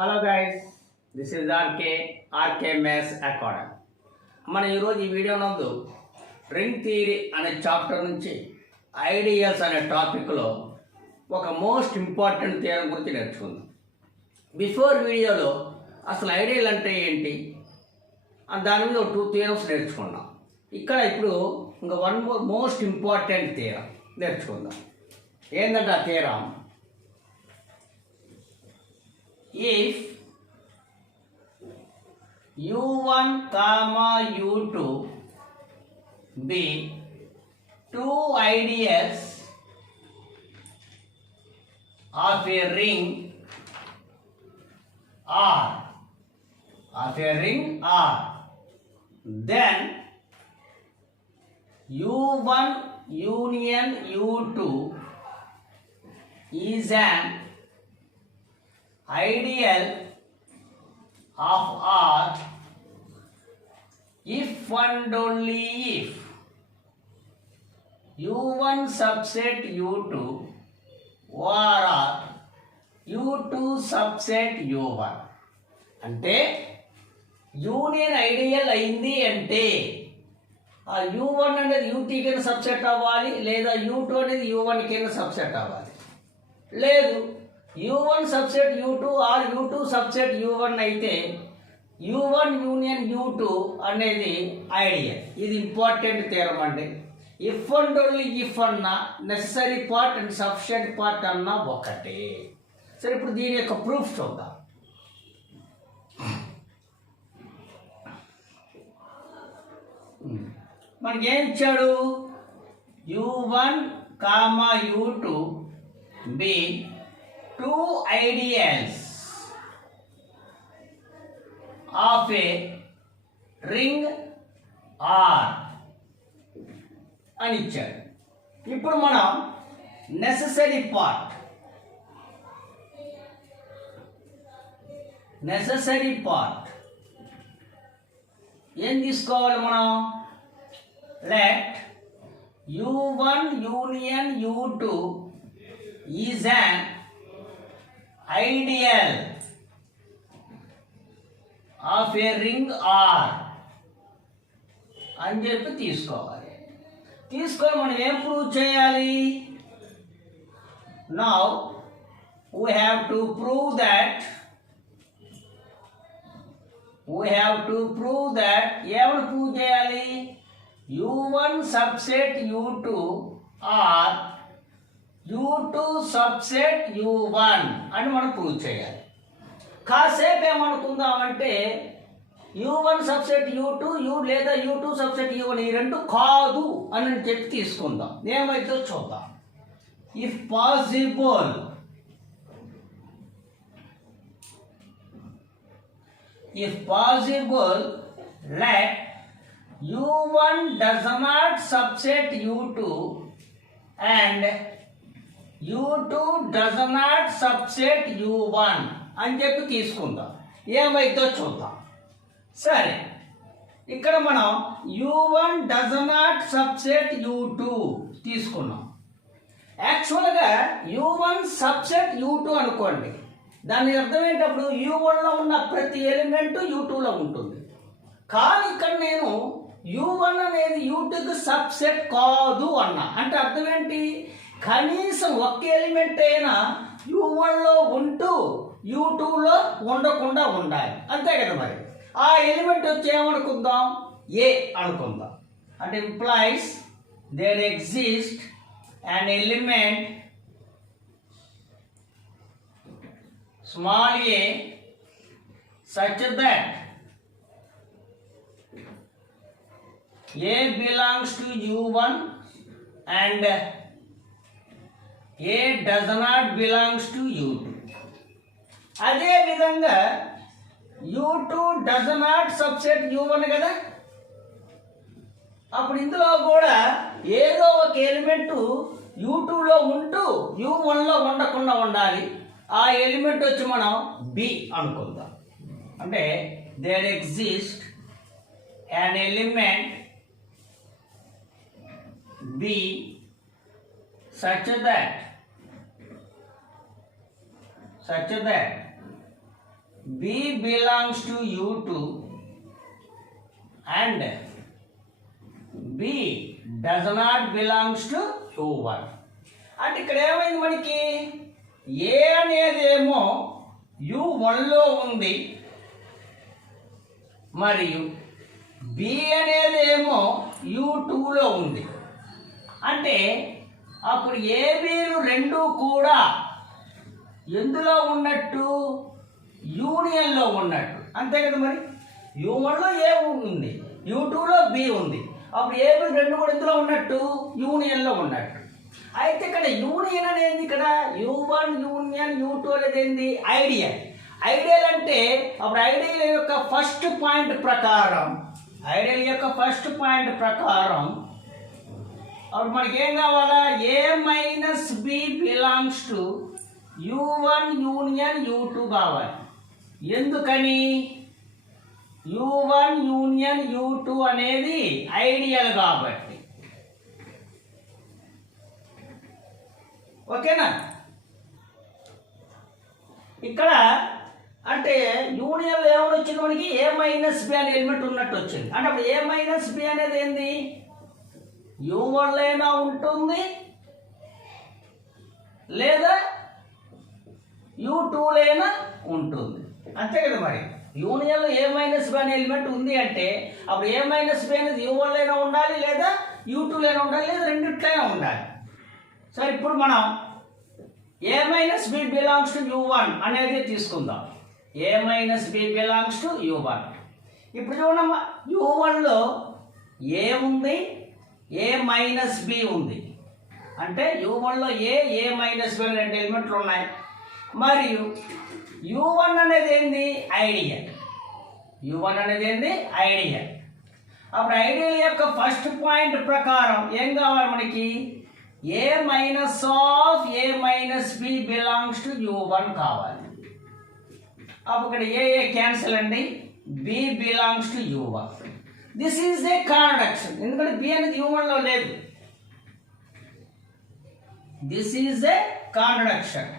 Hello guys, this is RK maths academy. మనం ఈరోజు ఈ వీడియో నందు రింగ్ థియరీ అనే చాప్టర్ నుంచి ఐడియల్స్ అనే టాపిక్లో ఒక మోస్ట్ ఇంపార్టెంట్ థియరం గురించి నేర్చుకుందాం. బిఫోర్ వీడియోలో అసలు ఐడియల్ అంటే ఏంటి దాని మీద 2 థియరమ్స్ నేర్చుకున్నాం. ఇప్పుడు ఇంకా వన్ మోస్ట్ ఇంపార్టెంట్ థియరం నేర్చుకుందాం. ఏంటంటే ఆ theorem, if u1 comma u2 be two ideals of a ring R, then u1 union u2 is an ideal of R if and only if u1 subset u2 or u2 subset u1. అంటే union ideal అయింది అంటే ఆ u1 అనేది u2 కింద subset అవ్వాలి, లేదా u2 అనేది u1 కింద సబ్సెట్ అవ్వాలి. లేదు u1 subset u2 are u2 subset u1 అయితే u1 యూనియన్ u2 అనేది ఐడియల్. ఇది ఇంపార్టెంట్ థియరం అండి. ఇఫ్ అండ్ ఓన్లీ ఇఫ్ అన్నా, necessary part and sufficient part అన్నా ఒకటే. సరే, ఇప్పుడు దీని యొక్క ప్రూఫ్ చూద్దాం. మనకి ఏం ఇచ్చాడు? u1 comma u2 be two ideals of a ring R అని ఇచ్చాడు. ఇప్పుడు మనం నెససరీ పార్ట్ ఏం తీసుకోవాలి మనం? Let u1 union u2 is an ideal of a ring R అని చెప్పి తీసుకోవాలి. తీసుకొని మనం ఏం ప్రూవ్ చేయాలి? Now we have to prove that ఏమని ప్రూవ్ చేయాలి? u1 subset u2 are u2 subset u1 అని మనం ప్రూవ్ చేయాలి. కాసేపు ఏమనుకుందామంటే u1 సబ్సెట్ u2 లేదా u2 సబ్సెట్ u1 ఈ రెండు కాదు అని చెప్పి తీసుకుందాం. ఏమైతే చూద్దాం. If possible let u1 does not subset u2 and u2 does not subset u1 అని చెప్పి తీసుకుందాం. ఏమైతే చూద్దాం. సరే, ఇక్కడ మనం u1 does not subset u2 తీసుకున్నాం. యాక్చువల్గా u1 సబ్సెట్ u2 అనుకోండి. దాని అర్థం ఏంటప్పుడు u1లో ఉన్న ప్రతి ఎలిమెంట్ u2లో ఉంటుంది. కానీ ఇక్కడ నేను u1 అనేది u2కి సబ్సెట్ కాదు అన్నా. అంటే అర్థం ఏంటి? కనీసం ఒక్క ఎలిమెంట్ అయినా u1లో ఉంటూ u2లో ఉండకుండా ఉండాలి. అంతే కదా. మరి ఆ ఎలిమెంట్ వచ్చి ఏమనుకుందాం? ఏ అనుకుందాం. అంటే implies there exist an element small a such that A belongs to u1 and A does not belongs to u2. అదే విధంగా u2 does not subset u1 కదా. అప్పుడు ఇందులో కూడా ఏదో ఒక ఎలిమెంట్ u2లో ఉంటూ u1లో ఉండకుండా ఉండాలి. ఆ ఎలిమెంట్ వచ్చి మనం B అనుకుందాం. అంటే there exist an element B such that B belongs to U2 and B does not belongs to U1. అంటే ఇక్కడ ఏమైంది మనకి A అనేదేమో U1లో ఉంది మరియు B అనేదేమో U2లో ఉంది. అంటే అప్పుడు ఏబీలు రెండు కూడా ఎందులో ఉన్నట్టు యూనియన్లో ఉన్నట్టు, అంతే కదా. మరి U1లో ఏ ఉంది, U2లో బి ఉంది, అప్పుడు ఏబీలు రెండు కూడా ఎందులో ఉన్నట్టు యూనియన్లో ఉన్నట్టు. అయితే ఇక్కడ యూనియన్ అనేది ఇక్కడ U1 యూనియన్ U2 అనేది ఏంది ఐడియల్. ఐడియల్ అంటే అప్పుడు ఐడియల్ యొక్క ఫస్ట్ పాయింట్ ప్రకారం అప్పుడు మనకి ఏం కావాలా, A minus b belongs to U1 union U2 కావాలి. ఎందుకని U1 యూనియన్ U2 అనేది ఐడియల్ కాబట్టి. ఓకేనా. ఇక్కడ అంటే యూనియన్లో ఏమైనా వచ్చింది మనకి A మైనస్ బి అనే ఎలిమెంట్ ఉన్నట్టు వచ్చింది. అంటే అప్పుడు A మైనస్ బి అనేది ఏంది U1లో అయినా ఉంటుంది లేదా U2లో అయినా ఉంటుంది, అంతే కదా. మరి యూనియన్లో A మైనస్ బి అనే ఎలిమెంట్ ఉంది అంటే అప్పుడు A మైనస్ బి అనేది U1లో అయినా ఉండాలి లేదా U2లో అయినా ఉండాలి లేదా రెండిట్లైనా ఉండాలి. సరే, ఇప్పుడు మనం A minus b belongs to U1 అనేది తీసుకుందాం. A minus b belongs to U1. ఇప్పుడు చూడమ్మా, U1లో A ఉంది, A మైనస్ బి ఉంది. అంటే U1లో A మైనస్ బి రెండు ఎలిమెంట్లు ఉన్నాయి. మరియు U1 అనేది ఏంది ఐడియల్. అప్పుడు ఐడియల్ యొక్క ఫస్ట్ పాయింట్ ప్రకారం ఏం కావాలి మనకి, A minus of A minus b belongs to U1 కావాలి. అప్పుడు ఇక్కడ ఏ క్యాన్సిల్ అండి, B belongs to U1. This is a contradiction, ఎందుకంటే B అనేది U1లో లేదు. This is a contradiction.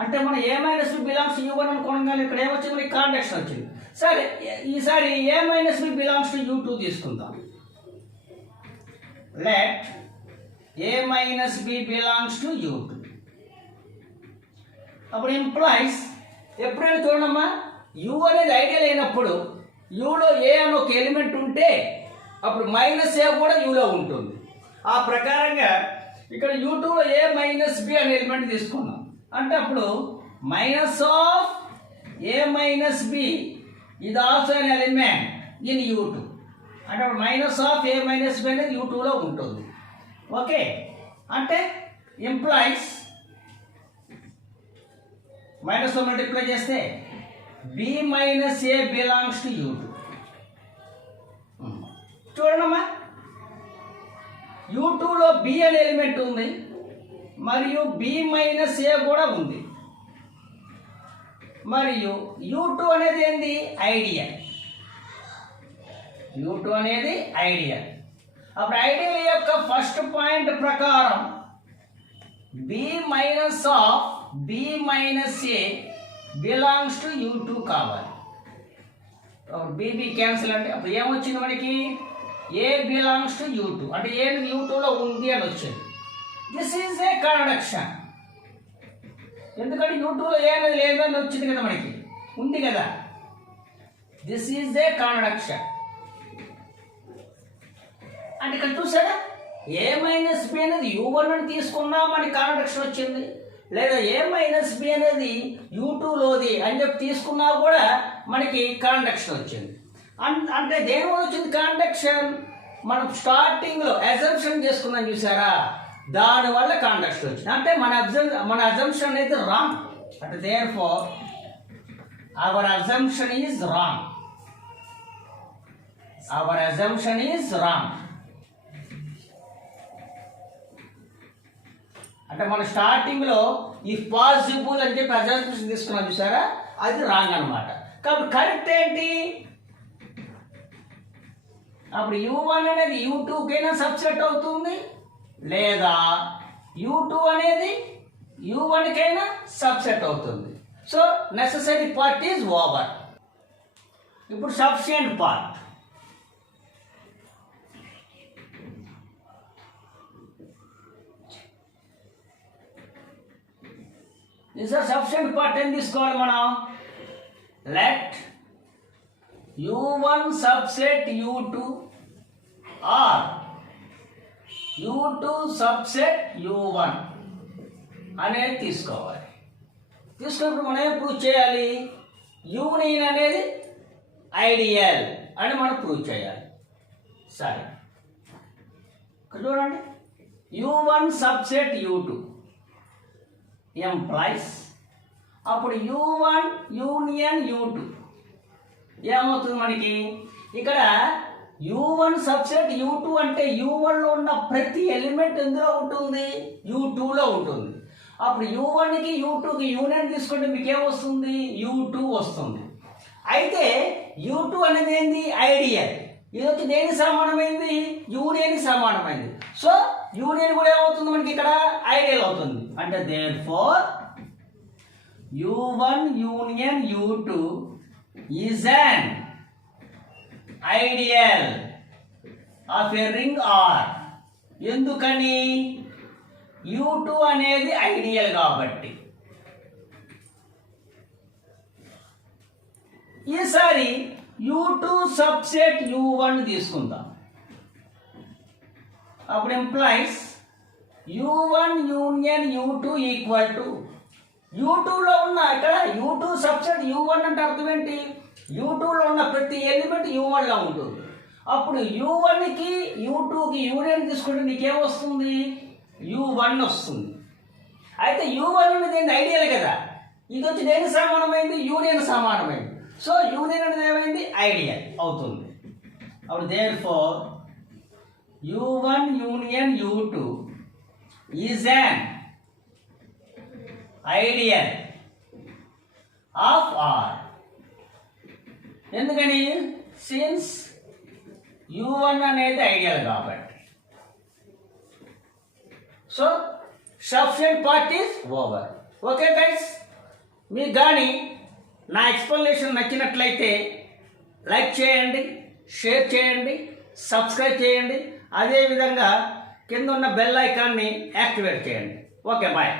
అంటే మనం A minus b belongs to U1 అనుకోవడం, ఇక్కడ ఏమొచ్చింది మనకి కాంట్రడిక్షన్ వచ్చింది. సరే, ఈసారి A minus b belongs to U2 తీసుకుందాం. Let A minus b belongs to U2. అప్పుడు ఇంప్లాయిస్ ఎప్పుడైనా చూడమ్మా, U అనేది ఐడియల్ అయినప్పుడు Uలో A అని ఒక ఎలిమెంట్ ఉంటే అప్పుడు మైనస్ A కూడా Uలో ఉంటుంది. ఆ ప్రకారంగా ఇక్కడ U2లో A మైనస్ బి అనే ఎలిమెంట్ తీసుకున్నాం. అంటే అప్పుడు minus of A minus B ఇది also an element in U2. అంటే అప్పుడు minus of A minus B అనేది U2లో ఉంటుంది. ఓకే, అంటే ఇంప్లాయిస్ మైనస్తో మల్టిప్లై చేస్తే B minus A belongs to U2. చూడమ్మా, U2లో B అనే ఎలిమెంట్ ఉంది మరియు B మైనస్ A కూడా ఉంది. మరియు U2 అనేది ఏంది ఐడియల్. అప్పుడు ఐడియల్ యొక్క ఫస్ట్ పాయింట్ ప్రకారం B minus of B minus A belongs to U2 కావాలి. అప్పుడు B క్యాన్సిల్ అంటే అప్పుడు ఏమొచ్చింది మనకి, A బిలాంగ్స్ టు U2. అంటే A U2లో ఉంది అని వచ్చింది. దిస్ ఈజ్ ఏ కాంట్రడిక్షన్, ఎందుకంటే U2లో A అనేది లేదని వచ్చింది కదా, మనకి ఉంది కదా. This is a contradiction. అంటే ఇక్కడ చూసారా, A మైనస్ బి అనేది U1 అని తీసుకున్నా మనకి కాంట్రడిక్షన్ వచ్చింది, లేదా A మైనస్ బి అనేది U2లోది అని చెప్పి తీసుకున్నా కూడా మనకి కాంట్రడిక్షన్ వచ్చింది. అంటే దేనివల్ల వచ్చింది కాంట్రడిక్షన్, మనం స్టార్టింగ్లో అజంప్షన్ చేసుకున్నాం చూసారా, దానివల్ల కాంట్రడిక్షన్ వచ్చింది. అంటే మన అజంప్షన్ అనేది రాంగ్. అంటే therefore hour assumption is wrong. అంటే మన స్టార్టింగ్లో ఇఫ్ పాసిబుల్ అని చెప్పి అజంప్షన్ తీసుకున్నాం చూసారా, అది రాంగ్ అనమాట. కాబట్టి కరెక్ట్ ఏంటి, అప్పుడు U1 అనేది U2కైనా సబ్సెట్ అవుతుంది, లేదా U2 అనేది U1 కైనా సబ్సెట్ అవుతుంది. So necessary part is over. ఇప్పుడు సఫిషియంట్ పార్ట్. సఫిషియంట్ పార్ట్ ఏం తీసుకోవాలి మనం? Let U1 subset U2 are U2 subset U1 అనేది తీసుకోవాలి. తీసుకున్నప్పుడు మనం ఏం ప్రూవ్ చేయాలి? యూనియన్ అనేది ఐడియల్ అని మనం ప్రూవ్ చేయాలి. సరే, ఇక్కడ చూడండి, U1 సబ్సెట్ U2 ఎంప్లాయిస్, అప్పుడు U1 యూనియన్ U2 ఏమవుతుంది మనకి? ఇక్కడ U1 సబ్సెట్ U2 అంటే U1లో ఉన్న ప్రతి ఎలిమెంట్ ఎందులో ఉంటుంది? U2లో ఉంటుంది. అప్పుడు U1కి U2కి యూనియన్ తీసుకుంటే మీకు ఏమొస్తుంది? U2 వస్తుంది. అయితే U2 అనేది ఏంది? ఐడియల్. ఇది వచ్చి దేనికి సమానమైంది? యూనియన్కి సమానమైంది. సో యూనియన్ కూడా ఏమవుతుంది మనకి? ఇక్కడ ఐడియల్ అవుతుంది. అంటే therefore U1 union U2 is an ideal of a ring R. ఎందుకని? U2 అనేది ఐడియల్ కాబట్టి. ఈసారి U2 సబ్సెట్ U1 తీసుకుందాం. అప్పుడు implies U1 union U2 equal to U2లో ఉన్న, ఇక్కడ U2 సబ్సెట్ U1 అంటే అర్థం ఏంటి? U2లో ఉన్న ప్రతి ఎలిమెంట్ U1లో ఉంటుంది. అప్పుడు U1కి U2కి యూనియన్ తీసుకుంటే నీకేమొస్తుంది? U1 వస్తుంది. అయితే U1 అనేది ఏంటి? ఐడియల్ కదా. ఇది వచ్చి దేనికి సమానమైంది? యూనియన్ సమానమైంది. సో యూనియన్ అనేది ఏమైంది? ఐడియల్ అవుతుంది. అప్పుడు therefore U1 union U2 is an ideal of R. ఎందుకని? సిన్స్ U1 అనేది ఐడియల్ కాబట్టి. So sufficient part is over. Okay guys, మీకు కానీ నా ఎక్స్ప్లెనేషన్ నచ్చినట్లయితే లైక్ చేయండి, షేర్ చేయండి, సబ్స్క్రైబ్ చేయండి. అదేవిధంగా కింద ఉన్న బెల్ ఐకాన్ని యాక్టివేట్ చేయండి. Okay, bye.